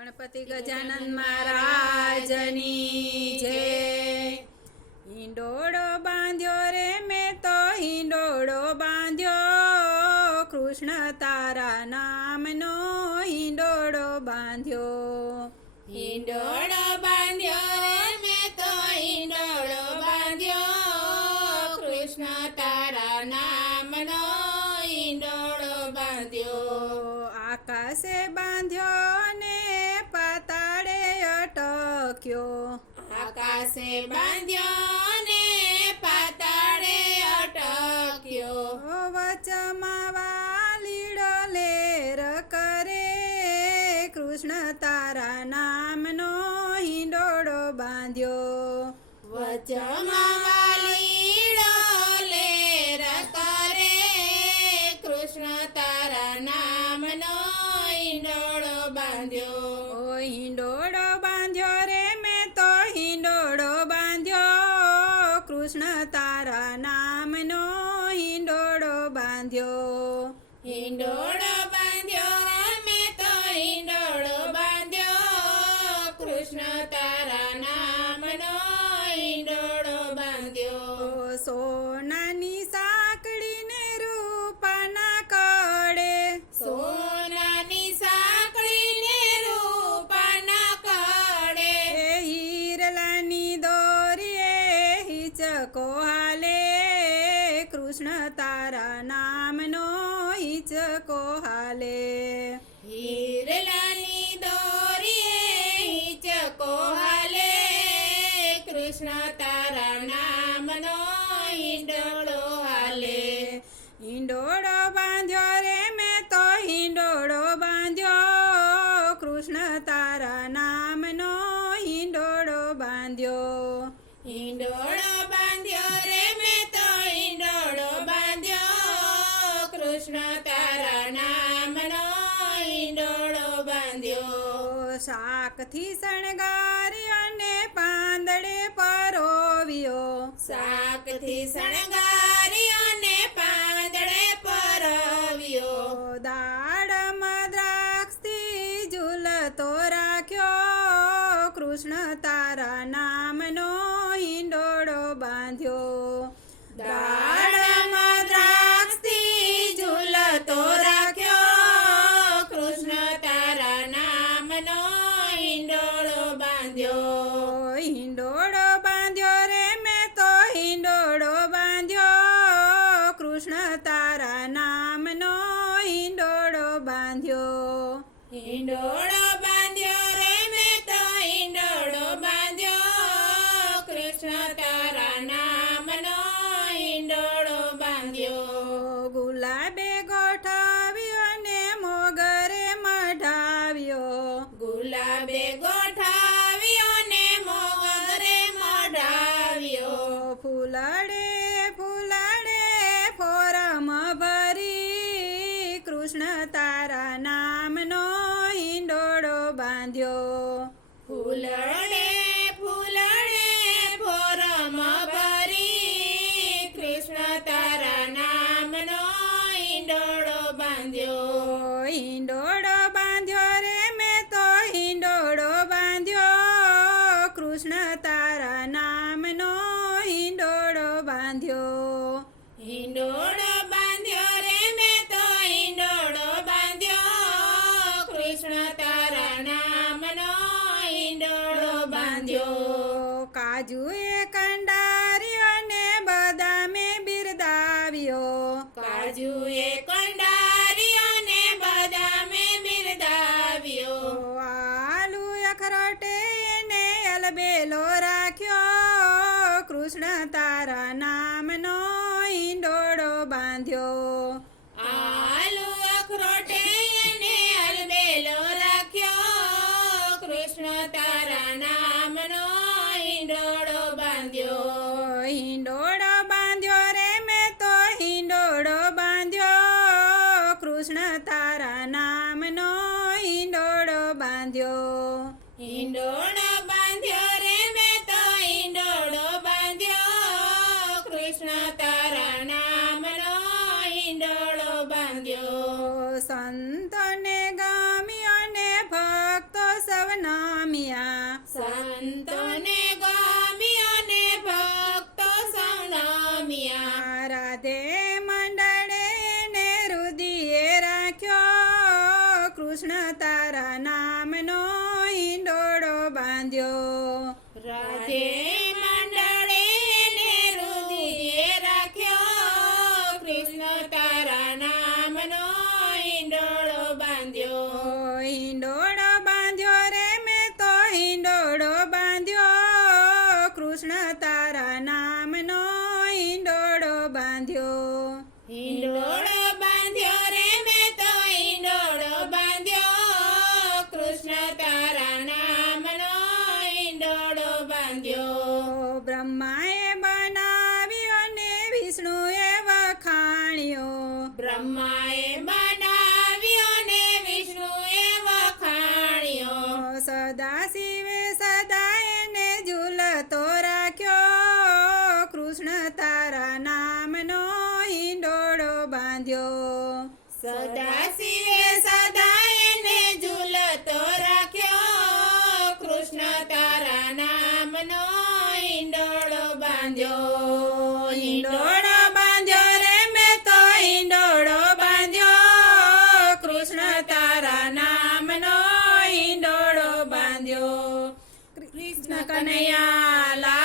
ગણપતિ ગજાનંદ મહારાજની જય. હિંડોળો બાંધ્યો રે મેં તો હિંડોળો બાંધ્યો. કૃષ્ણ તારા નામનો હિંડોળો બાંધ્યો. હિંડોળો બાંધ્યો રે મેં તો હિંડોળો બાંધ્યો. કૃષ્ણ તારા નામનો હિંડોળો બાંધ્યો. આકાશે બાંધ્યો આકાશે બાંધ્યો ને પાતાળે અટક્યો. વચમાં વાલીડો લેર કરે. કૃષ્ણ તારા નામનો હિંડોળો બાંધ્યો. વચમાં હિચકો હાલે શાકથી શણગારી અને પાંદડે પરોવ્યો. શાકથી શણગારી અને પાંદડે પરોવ્યો. દાડમાં દ્રાક્ષથી ઝૂલતો રાખ્યો. કૃષ્ણ તારા નામનો હિંડોળો બાંધ્યો. દાડમાં બાંધ્યો. હિંડોળો બાંધ્યો રે મેં તો હિંડોળો બાંધ્યો. કૃષ્ણ તારા નામનો હિંડોળો બાંધ્યો. હિંડોળો બાંધ્યો રે મેં તો હિંડોળો બાંધ્યો. કૃષ્ણ તારા નામનો હિંડોળો બાંધ્યો. ગુલાબે બાંધ્યો. કાજુએ કંડાર્યો ને બદામે બિરદાવ્યો. કાજુએ કંડાર્યો ને બદામે બિરદાવ્યો. આલુ અખરોટે ને અલબેલો રાખ્યો. કૃષ્ણ તારા નામનો ઈંડોડો બાંધ્યો. કૃષ્ણ તારા નામનો ઈંડોળો બાંધ્યો. ઈંડોળો બાંધ્યો રે મેં તો ઈંડોળો બાંધ્યો. કૃષ્ણ તારા નામનો ઈંડોળો બાંધ્યો. સંતને ગમ્યો ને ભક્તો સવ સવનામિયા સંતોને બાંધ્યો રાજે મંડળે ને રુદિએ રાખ્યો. કૃષ્ણ તારા નામનો ઈંડોળો બાંધ્યો. ઓ બ્રહ્માએ બનાવ્યો ને વિષ્ણુએ વખાણ્યો. ઓ સદા એને ઝૂલતો રાખ્યો. કૃષ્ણ તારા નામનો ઈંડોળો બાંધ્યો. સદા શિવે સદા એને ઝૂલતો રાખ્યો. કૃષ્ણ તારા નામનો ઈંડોળો બાંધ્યો. હિંડોળો કૃષ્ણ કનૈયા લાલ